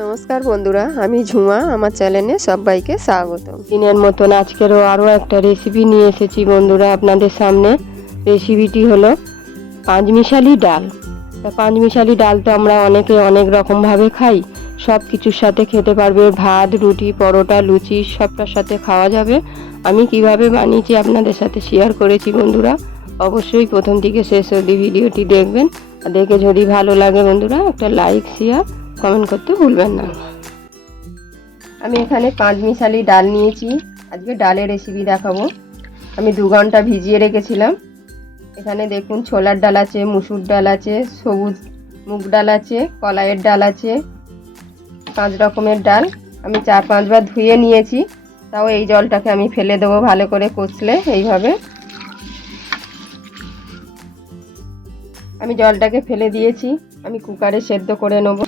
নমস্কার বন্ধুরা, আমি ঝুমা। আমার চ্যানেলে সবাইকে স্বাগত। দিনের মতন আজকেরও আরও একটা রেসিপি নিয়ে এসেছি বন্ধুরা আপনাদের সামনে। রেসিপিটি হলো পাঁচমিশালি ডাল। পাঁচমিশালি ডাল তো আমরা অনেকে অনেক রকমভাবে খাই। সব কিছুর সাথে খেতে পারবে, ভাত, রুটি, পরোটা, লুচি সবটার সাথে খাওয়া যাবে। আমি কিভাবে বানিয়েছি আপনাদের সাথে শেয়ার করেছি বন্ধুরা। অবশ্যই প্রথম থেকে শেষ অবধি ভিডিওটি দেখবেন। আর দেখে যদি ভালো লাগে বন্ধুরা একটা লাইক, শেয়ার, কমেন্ট করতে ভুলবেন না। আমি এখানে পাঁচমিশালি ডাল নিয়েছি। আজকে ডালের রেসিপি দেখাবো। আমি 2 ঘন্টা ভিজিয়ে রেখেছিলাম। এখানে দেখুন ছোলার ডাল আছে, মুসুর ডাল আছে, সবুজ মুগ ডাল আছে, কলাইয়ের ডাল আছে, 5 রকমের ডাল। আমি 4-5 বার ধুয়ে নিয়েছি, তাও এই জলটাকে আমি ফেলে দেবো ভালো করে কষলে। এইভাবে আমি জলটাকে ফেলে দিয়েছি। আমি কুকারে সেদ্ধ করে নেব।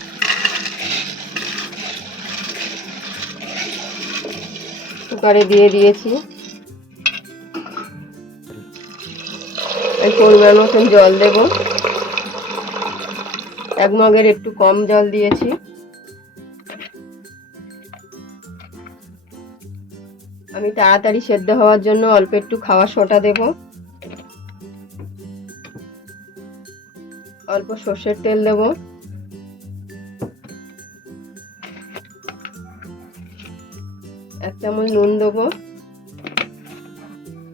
কুকারে দিয়ে দিয়েছি। আমি পরিমাণ মতন জল দেব। 1 মগের একটু কম জল দিয়েছি। আমি তাড়াতাড়ি সেদ্ধ হওয়ার জন্য অল্প একটু খাওয়া সোডা দেব। অল্প সর্ষের তেল দেব। 1 চামচ নুন দেবো।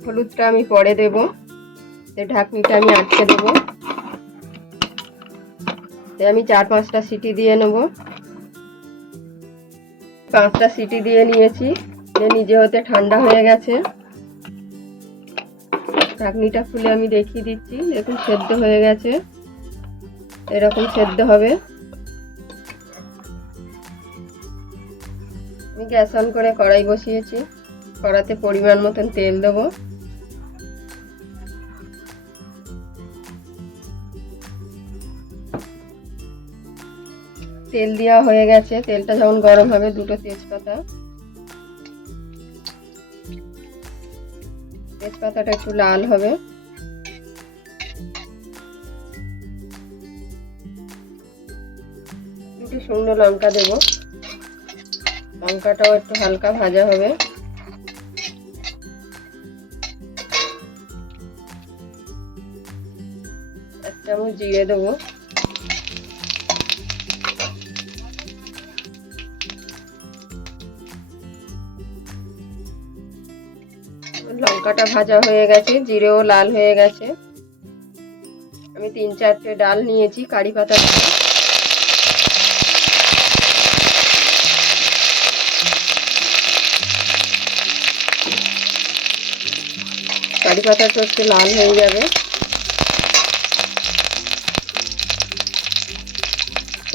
হলুদটা আমি পরে দেব। ঢাকনিটা আমি আটকে দেব। আমি 4-5টা সিটি দিয়ে নেব। 5টা সিটি দিয়ে নিয়েছি। নিজে হতে ঠান্ডা হয়ে গেছে। ঢাকনিটা খুলে আমি দেখিয়ে দিচ্ছি। দেখুন সেদ্ধ হয়ে গেছে। এরকম সেদ্ধ হবে। আমি গ্যাস অন করে কড়াই বসিয়েছি। কড়াতে পরিমাণ মতন তেল দেবো। তেল দেওয়া হয়ে গেছে। তেলটা যখন গরম হবে, 2টো তেজপাতা। তেজপাতাটা একটু লাল হবে। দুটো শুকনো লঙ্কা দেব। লঙ্কাটাও একটু হালকা ভাজা হবে। 1 চামচ জিরে দেবো। লঙ্কাটা ভাজা হয়ে গেছে, জিরেও লাল হয়ে গেছে। আমি 3-4টে ডাল নিয়েছি কারি পাতা। কারি পাতাটা একটু লাল হয়ে যাবে।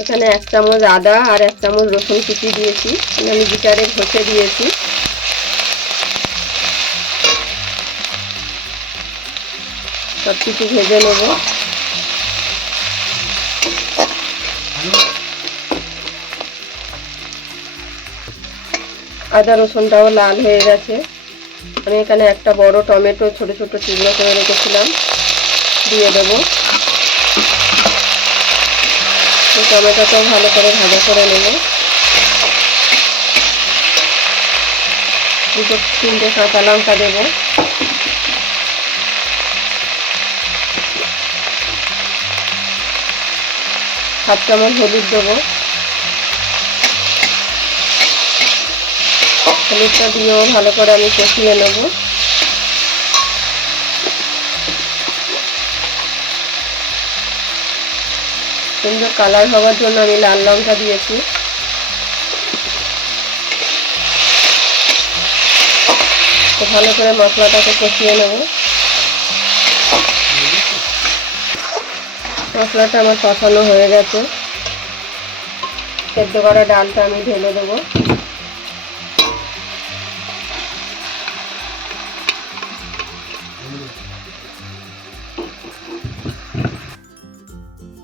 এখানে 1 চামচ আদা আর 1 চামচ রসুন কুচি দিয়েছি। আমি গিটারে ঘষে দিয়েছি। সব কিছু ভেজে নেব। আদা রসুনটাও লাল হয়ে গেছে। আমি এখানে একটা বড় টমেটো ছোট ছোট টুকরো করে রেখেছিলাম, দিয়ে দেব। টমেটোটাও ভালো করে ভাজা করে নেব। 2-3টে কাঁচা লঙ্কা দেব। হাফ চামচ হলুদ দেবো। হলুদটা দিয়েও ভালো করে আমি কষিয়ে নেব। সুন্দর কালার হওয়ার জন্য আমি লাল লঙ্কা দিয়েছি। ভালো করে মশলাটাকে কষিয়ে নেব। মশলাটা আমার কষানো হয়ে গেছে। সেদ্ধ করা ডালটা আমি ঢেলে দেবো।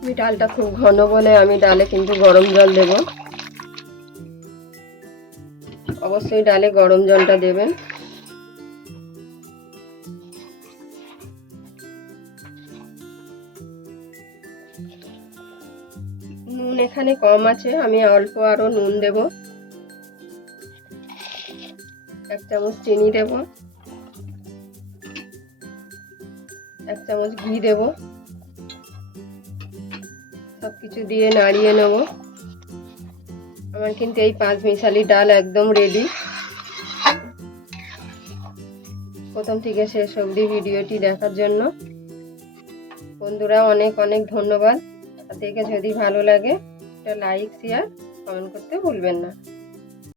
আমি ডালটা খুব ঘন বলে আমি ডালে কিন্তু গরম জল দেব। অবশ্যই ডালে গরম জলটা দেবেন। নুন এখানে এখানে কম আছে, আমি অল্প আরো নুন দেব, 1 চামচ চিনি দেব, 1 চামচ ঘি দেব। সবকিছু দিয়ে নাড়িয়ে নেব। আমার কিন্তু এই 5 মিশালি ডাল একদম রেডি। প্রথম থেকে শেষ অবধি ভিডিওটি দেখার জন্য বন্ধুরা অনেক অনেক ধন্যবাদ। দেখে যদি ভালো লাগে একটা লাইক শেয়ার কমেন্ট করতে ভুলবেন না।